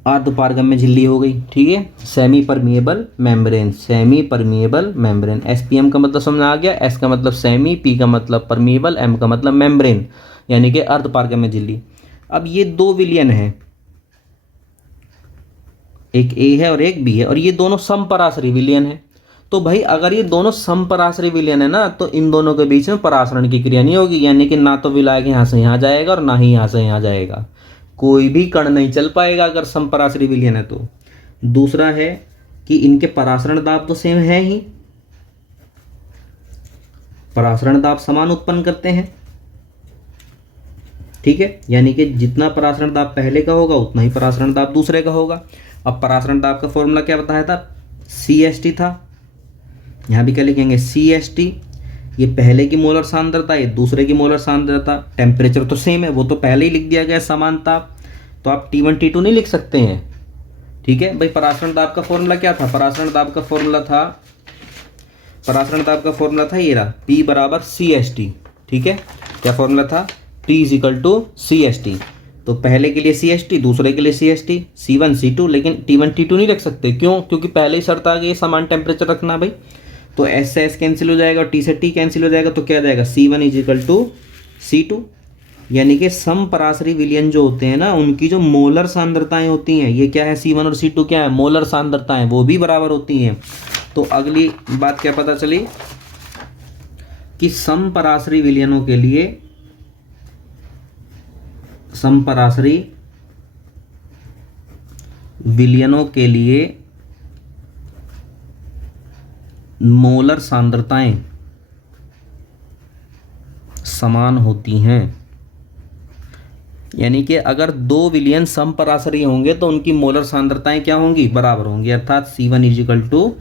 अर्धपारगम्य झिल्ली हो गई, ठीक है, सेमी परमिएबल मेम्ब्रेन, एसपीएम का मतलब समझ आ गया, एस का मतलब सेमी, पी का मतलब परमिएबल, एम का मतलब मेम्ब्रेन, यानी कि अर्धपारगम्य झिल्ली। अब ये दो विलयन है, एक ए है और एक बी है, और ये दोनों समपराश्रयी विलयन है। तो भाई अगर ये दोनों समपराश्रयी विलयन है ना, तो इन दोनों के बीच में परासरण की क्रिया नहीं होगी, यानी कि ना तो विलायक यहां से यहां जाएगा और ना ही यहां से यहां जाएगा, कोई भी कण नहीं चल पाएगा अगर समपराश्रयी विलयन है तो। दूसरा है कि इनके परासरण दाब तो सेम है ही, परासरण दाब समान उत्पन्न करते हैं, ठीक है, यानी कि जितना परासरण दाब पहले का होगा उतना ही परासरण दाब दूसरे का होगा। अब परासरण दाब का फॉर्मूला क्या बताया था, CST था, यहां भी क्या लिखेंगे, CST। ये पहले की मोलर सांद्रता, ये दूसरे की मोलर सांद्रता, टेम्परेचर तो सेम है, वो तो पहले ही लिख दिया गया समान ताप, तो आप T1 T2 नहीं लिख सकते हैं, ठीक है भाई। परासरण दाब का फॉर्मूला क्या था, परासरण दाब का फॉर्मूला था ये रहा, P बराबर CST, ठीक है। क्या फॉर्मूला था, T इजिकल टू CST, तो पहले के लिए CST, दूसरे के लिए CST, C1 C2, लेकिन T1 T2 नहीं रख सकते, क्यों, क्योंकि पहले ही शर्त आ गई समान टेम्परेचर रखना भाई। तो S से S कैंसिल हो जाएगा और T से T कैंसिल हो जाएगा, तो क्या आ जाएगा, C1 इजिकल टू C2। यानी कि समपराश्रयी विलयन जो होते हैं ना, उनकी जो मोलर सांद्रताएं होती हैं, ये क्या है, C1 और C2 क्या है, मोलर सांद्रताएं, वो भी बराबर होती हैं। तो अगली बात क्या पता चली कि समपराश्रयी विलयनों के लिए मोलर सांद्रताएं समान होती हैं। यानी कि अगर दो विलयन समपराश्रयी होंगे तो उनकी मोलर सांद्रताएं क्या होंगी, बराबर होंगी, अर्थात C1 इजिकल टू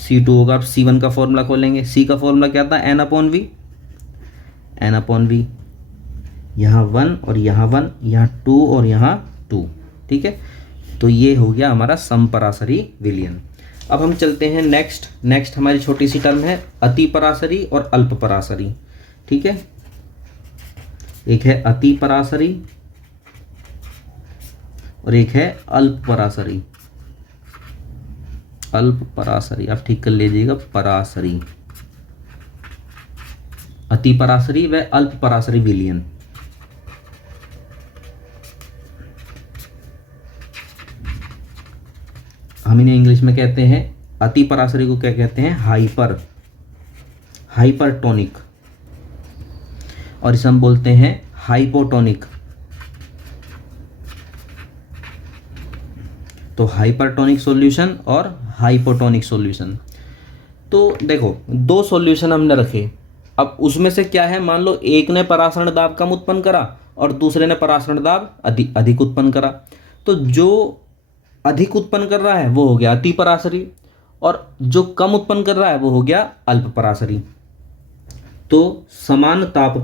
C2 होगा। अब C1 का फॉर्मूला खोलेंगे, C का फॉर्मूला क्या था, N अपॉन V, यहाँ 1 और यहाँ 1, यहाँ 2 और यहाँ 2, ठीक है। तो ये हो गया हमारा समपराश्रयी विलयन। अब हम चलते हैं नेक्स्ट हमारी छोटी सी टर्म है अतिपराश्रयी और अल्पपराश्रयी, ठीक है। एक है अतिपराश्रयी और एक है अल्पपराश्रयी। आप ठीक कर लीजिएगा, पराश्रयी, अतिपराश्रयी व अल्पपराश्रयी विलयन। हम इन्हें इंग्लिश में कहते हैं, अतिपराश्रयी को क्या कहते हैं, हाइपरटोनिक, और इसे हम बोलते हैं हाइपोटोनिक। तो हाइपरटोनिक सॉल्यूशन और हाइपोटोनिक सॉल्यूशन। तो देखो दो सॉल्यूशन हमने रखे, अब उसमें से क्या है, मान लो एक ने परासरण दाब कम उत्पन्न करा और दूसरे ने परासरण दाब अधिक उत्पन्न करा, तो जो अधिक उत्पन्न कर रहा है वो हो गया अतिपराश्रयी और जो कम उत्पन्न कर रहा है वो हो गया अल्पपराश्रयी। तो समान ताप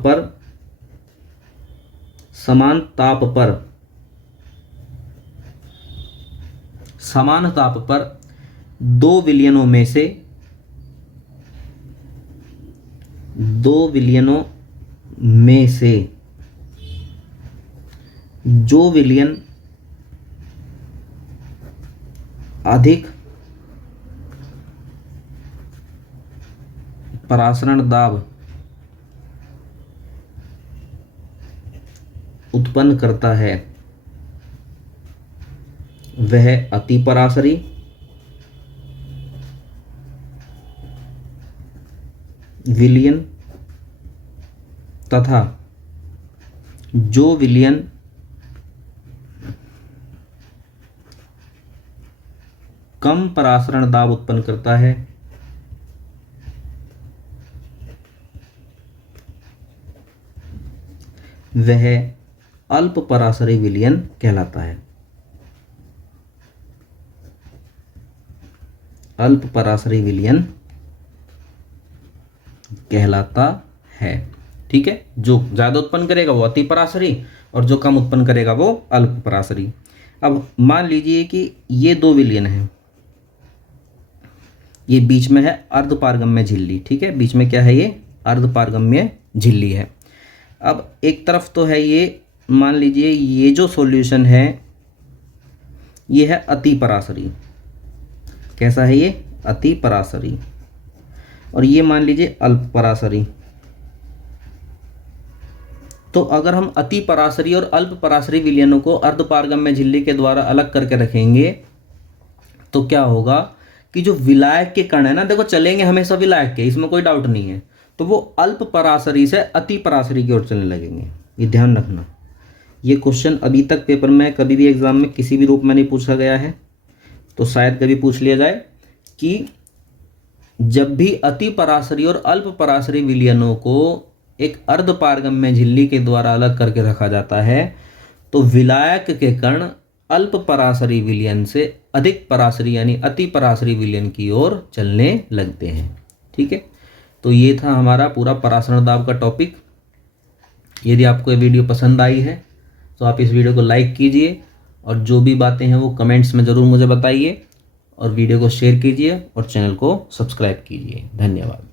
पर दो विलयनों में से जो विलयन अधिक परासरण दाब उत्पन्न करता है वह अतिपराश्रयी विलयन तथा जो विलयन कम परासरण दाब उत्पन्न करता है वह अल्प परासरी विलयन कहलाता है। अल्प परासरी विलयन कहलाता है। ठीक है, जो ज्यादा उत्पन्न करेगा वो अति परासरी और जो कम उत्पन्न करेगा वो अल्प परासरी। अब मान लीजिए कि ये दो विलयन है, ये बीच में है अर्धपारगम्य झिल्ली। ठीक है, बीच में क्या है, ये अर्धपारगम्य झिल्ली है। अब एक तरफ तो है ये, मान लीजिए ये जो सॉल्यूशन है ये है अति परासरी। कैसा है ये, अति परासरी। और ये मान लीजिए अल्प परासरी। तो अगर हम अति परासरी और अल्प परासरी विलयनों को अर्धपारगम्य झिल्ली के द्वारा अलग करके रखेंगे तो क्या होगा कि जो विलायक के कण है ना, देखो चलेंगे हमेशा विलायक के, इसमें कोई डाउट नहीं है, तो वो अल्प परासरी से अति परासरी की ओर चलने लगेंगे। ये ध्यान रखना, ये क्वेश्चन अभी तक पेपर में कभी भी एग्जाम में किसी भी रूप में नहीं पूछा गया है, तो शायद कभी पूछ लिया जाए कि जब भी अति परासरी और अल्प परासरी विलयनों को एक अर्धपारगम्य झिल्ली के द्वारा अलग करके रखा जाता है तो विलायक के कण अल्प परासरी विलयन से अधिक परासरी यानी अति परासरी विलयन की ओर चलने लगते हैं। ठीक है, तो ये था हमारा पूरा परासरण दाब का टॉपिक। यदि आपको ये वीडियो पसंद आई है तो आप इस वीडियो को लाइक कीजिए और जो भी बातें हैं वो कमेंट्स में ज़रूर मुझे बताइए और वीडियो को शेयर कीजिए और चैनल को सब्सक्राइब कीजिए। धन्यवाद।